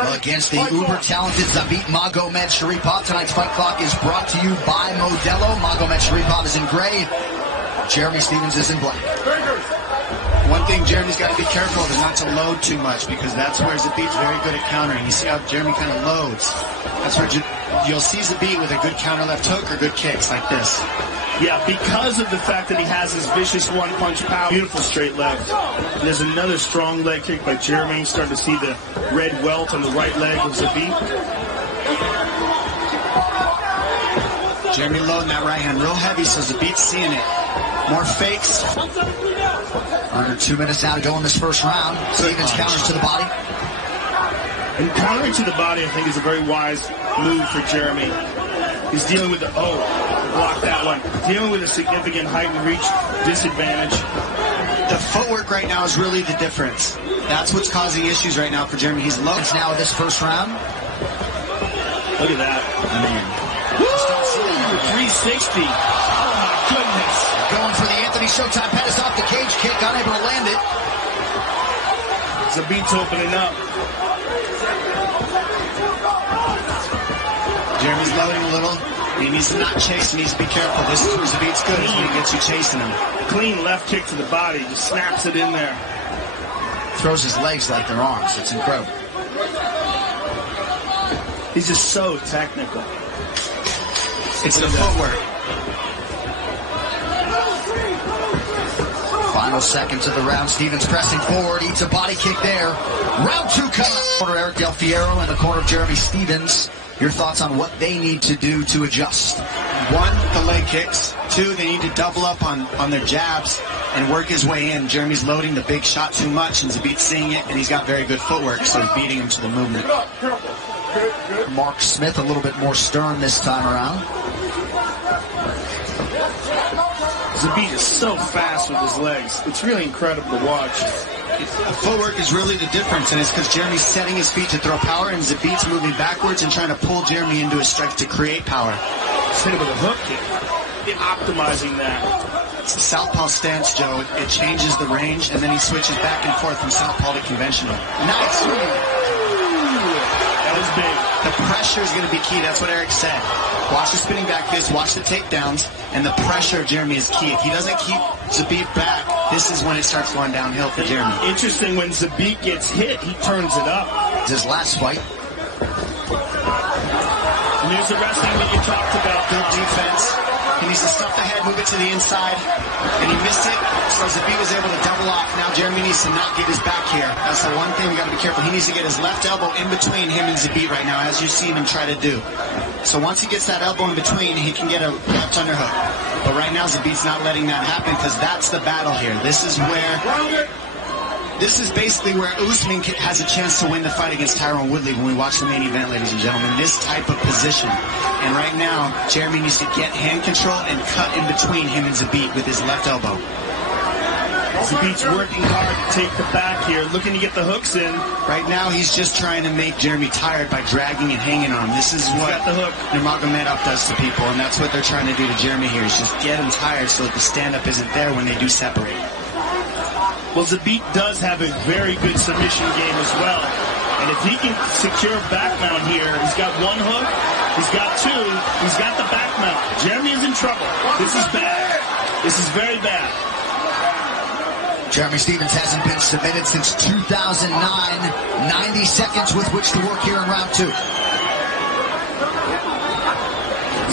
against the uber-talented Zabit Magomedsharipovov. Tonight's fight clock is brought to you by Modelo. Magomedsharipovov is in gray. Jeremy Stevens is in black. One thing Jeremy's got to be careful of is not to load too much, because that's where Zabit's very good at countering. You see how Jeremy kind of loads. That's where you'll see Zabit with a good counter left hook or good kicks like this. Yeah, because of the fact that he has his vicious one-punch power. Beautiful straight left. And there's another strong leg kick by Jeremy. Starting to see the red welt on the right leg of Zabit. Jeremy loading that right hand real heavy, so Zabit's seeing it. More fakes. Under 2 minutes now to go in this first round. Stevens counters to the body. And countering to the body, I think, is a very wise move for Jeremy. He's dealing with the, block that one. Dealing with a significant height and reach disadvantage. The footwork right now is really the difference. That's what's causing issues right now for Jeremy. He's low now in this first round. Look at that. Woo! 360. Oh my goodness. Going for the Anthony Showtime Pettis off the cage kick, unable to land it. Zabit's opening up. Jeremy's loading a little. He needs to not chase. He needs to be careful. This is where Zabit's good, is when he gets you chasing him. Clean left kick to the body. Just snaps it in there. Throws his legs like they're arms. It's incredible. He's just so technical. It's the footwork. Final seconds of the round. Stevens pressing forward. Eats a body kick there. Round 2 coming. Corner Eric Del Fiero in the corner of Jeremy Stevens. Your thoughts on what they need to do to adjust? 1, the leg kicks. 2, they need to double up on their jabs and work his way in. Jeremy's loading the big shot too much, and Zabit's seeing it, and he's got very good footwork, so he's beating him to the movement. Mark Smith a little bit more stern this time around. Zabit is so fast with his legs. It's really incredible to watch. The footwork is really the difference, and it's because Jeremy's setting his feet to throw power, and Zabit's moving backwards and trying to pull Jeremy into his strike to create power. Just hit it with a hook kick. Optimizing that. It's a southpaw stance, Joe. It changes the range, and then he switches back and forth from southpaw to conventional. Nice. That was big. The pressure is going to be key. That's what Eric said. Watch the spinning back fist, watch the takedowns, and the pressure of Jeremy is key. If he doesn't keep Zabit back, this is when it starts going downhill for Jeremy. Interesting, when Zabit gets hit, he turns it up. It's his last fight. And there's the wrestling that you talked about. Good defense. He needs to stuff the head, move it to the inside, and he missed it, so Zabit was able to double off. Now Jeremy needs to not get his back here. That's the one thing we got to be careful. He needs to get his left elbow in between him and Zabit right now, as you've seen him try to do. So once he gets that elbow in between, he can get a left underhook. But right now Zabit's not letting that happen, because that's the battle here. This is basically where Usman has a chance to win the fight against Tyron Woodley when we watch the main event, ladies and gentlemen. This type of position. And right now, Jeremy needs to get hand control and cut in between him and Zabit with his left elbow. Zabit's working hard to take the back here, looking to get the hooks in. Right now, he's just trying to make Jeremy tired by dragging and hanging on him. This is what Magomedov does to people, and that's what they're trying to do to Jeremy here, is just get him tired so that the stand-up isn't there when they do separate. Well, Zabit does have a very good submission game as well. And if he can secure back mount here, he's got 1 hook, he's got 2, he's got the back mount. Jeremy is in trouble. This is bad. This is very bad. Jeremy Stevens hasn't been submitted since 2009. 90 seconds with which to work here in round 2.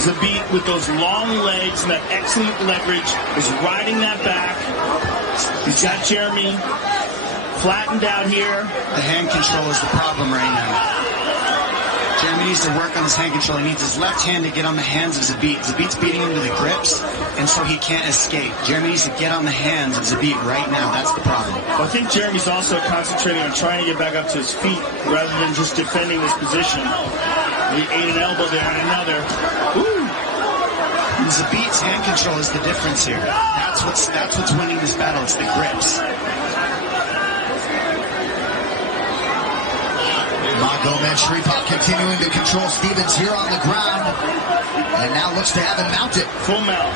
Zabit, with those long legs and that excellent leverage, is riding that back. He's got Jeremy flattened out here. The hand control is the problem right now. Jeremy needs to work on his hand control. He needs his left hand to get on the hands of Zabit. Zabit's beating him to the grips, and so he can't escape. Jeremy needs to get on the hands of Zabit right now. That's the problem. Well, I think Jeremy's also concentrating on trying to get back up to his feet rather than just defending this position. He ate an elbow there and another. Ooh. And Zabit's hand control is the difference here. That's what's winning this battle. It's the grips. Magomedsharipovov continuing to control Stevens here on the ground, and now looks to have him mounted. Full mount.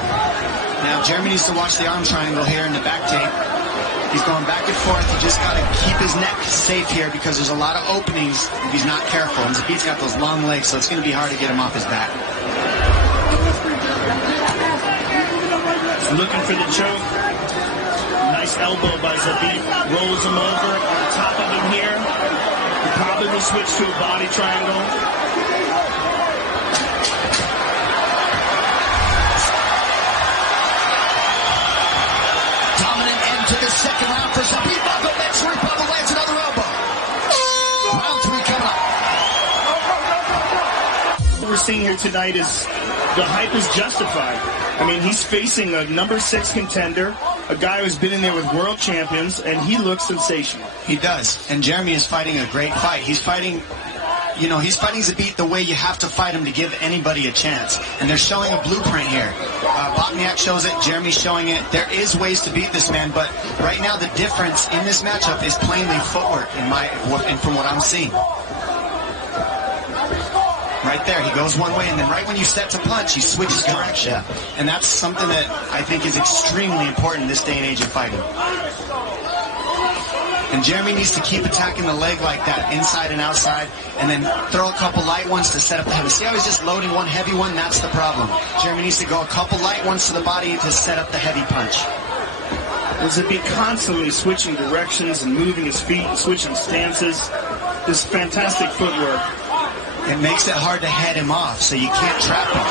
Now Jeremy needs to watch the arm triangle here in the back tape. He's going back and forth. You just got to keep his neck safe here because there's a lot of openings if he's not careful. And Zabit's got those long legs, so it's going to be hard to get him off his back. Looking for the choke. Nice elbow by Zabit. Rolls him over on top of him here. He probably will switch to a body triangle. Dominant end to the second round for Zabit. Magomedsharipová lands another elbow. Round 3 coming up. What we're seeing here tonight is the hype is justified. I mean, he's facing a number 6 contender, a guy who's been in there with world champions, and he looks sensational. He does. And Jeremy is fighting a great fight. He's fighting, he's fighting Zabit the way you have to fight him to give anybody a chance. And they're showing a blueprint here. Botniak shows it. Jeremy's showing it. There is ways to beat this man, but right now the difference in this matchup is plainly footwork, and from what I'm seeing. Right there, he goes one way, and then right when you set to punch, he switches direction. Yeah. And that's something that I think is extremely important in this day and age of fighting. And Jeremy needs to keep attacking the leg like that, inside and outside, and then throw a couple light ones to set up the heavy. See how he's just loading one heavy one? That's the problem. Jeremy needs to go a couple light ones to the body to set up the heavy punch. Zabit constantly switching directions and moving his feet and switching stances. This fantastic footwork. It makes it hard to head him off, so you can't trap him.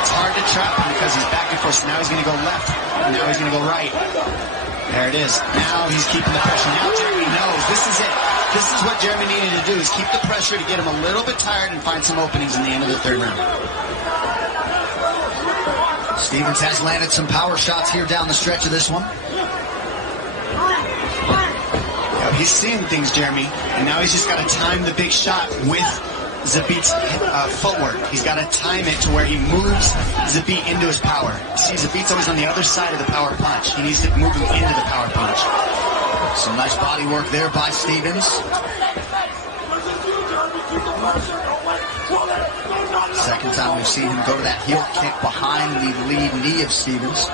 It's hard to trap him because he's back and forth. So now he's going to go left, and now he's going to go right. There it is. Now he's keeping the pressure. Now Jeremy knows this is it. This is what Jeremy needed to do, is keep the pressure to get him a little bit tired and find some openings in the end of the 3rd round. Stevens has landed some power shots here down the stretch of this one. He's seeing things, Jeremy, and now he's just got to time the big shot with Zabit's footwork. He's got to time it to where he moves Zabit into his power. See, Zabit's always on the other side of the power punch. He needs to move him into the power punch. Some nice body work there by Stevens. Second time we've seen him go to that heel kick behind the lead knee of Stevens.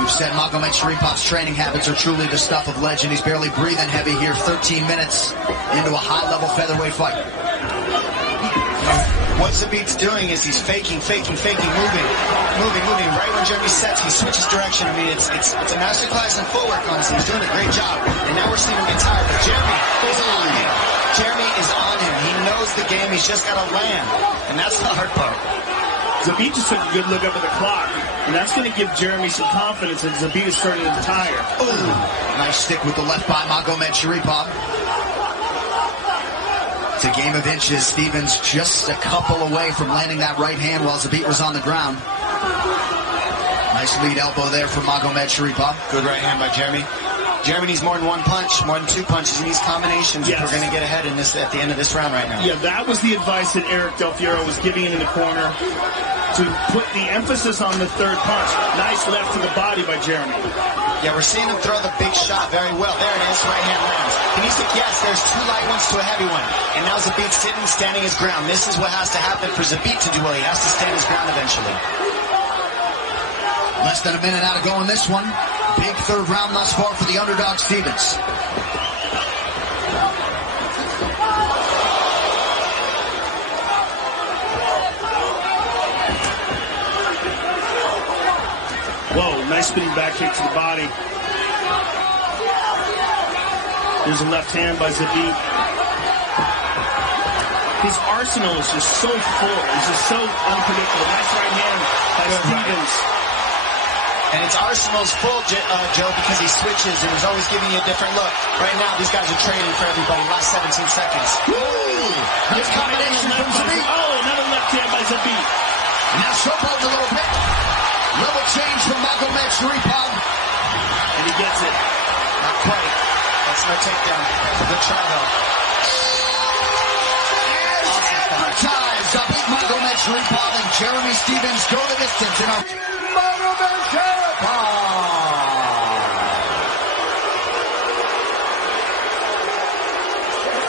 We've said Magomedsharipov's training habits are truly the stuff of legend. He's barely breathing heavy here, 13 minutes into a high-level featherweight fight. What Zabit's doing is he's faking, moving. Right when Jeremy sets, he switches direction. I mean, it's a masterclass in footwork, honestly. He's doing a great job. And now we're seeing him get tired, but Jeremy is on him. Jeremy is on him. He knows the game. He's just got to land. And that's the hard part. Zabit just took a good look up at the clock, and that's going to give Jeremy some confidence that Zabit is starting to tire. Ooh, nice stick with the left by Magomedsharipová. It's a game of inches. Stevens just a couple away from landing that right hand while Zabit was on the ground. Nice lead elbow there from Magomedsharipová. Good right hand by Jeremy. Jeremy needs more than one punch, more than 2 punches. He needs combinations if we're going to get ahead in this at the end of this round right now. Yeah, that was the advice that Eric Del Fiero was giving him in the corner, to put the emphasis on the 3rd punch. Nice left to the body by Jeremy. Yeah, we're seeing him throw the big shot very well. There it is, right hand lands. He needs to, yes, there's 2 light ones to a heavy one. And now Zabit's sitting, standing his ground. This is what has to happen for Zabit to do well. He has to stand his ground eventually. Less than a minute out of go in this one. Big 3rd round thus far for the underdog Stevens. Whoa, nice spinning back kick to the body. There's a left hand by Zabit. His arsenal is just so full. He's just so unpredictable. Nice right hand by Stevens. And its arsenal's full, Joe, because he switches and he's always giving you a different look. Right now, these guys are trading for everybody. Last 17 seconds. Nice combination from Zabit. Oh, another left hand by Zabit. Now showboat a little bit. Level change from Magomedsharipová. And he gets it. Not quite. That's no takedown. Good try, though. As advertised, Zabit Magomedsharipová and Jeremy Stevens go the distance in our...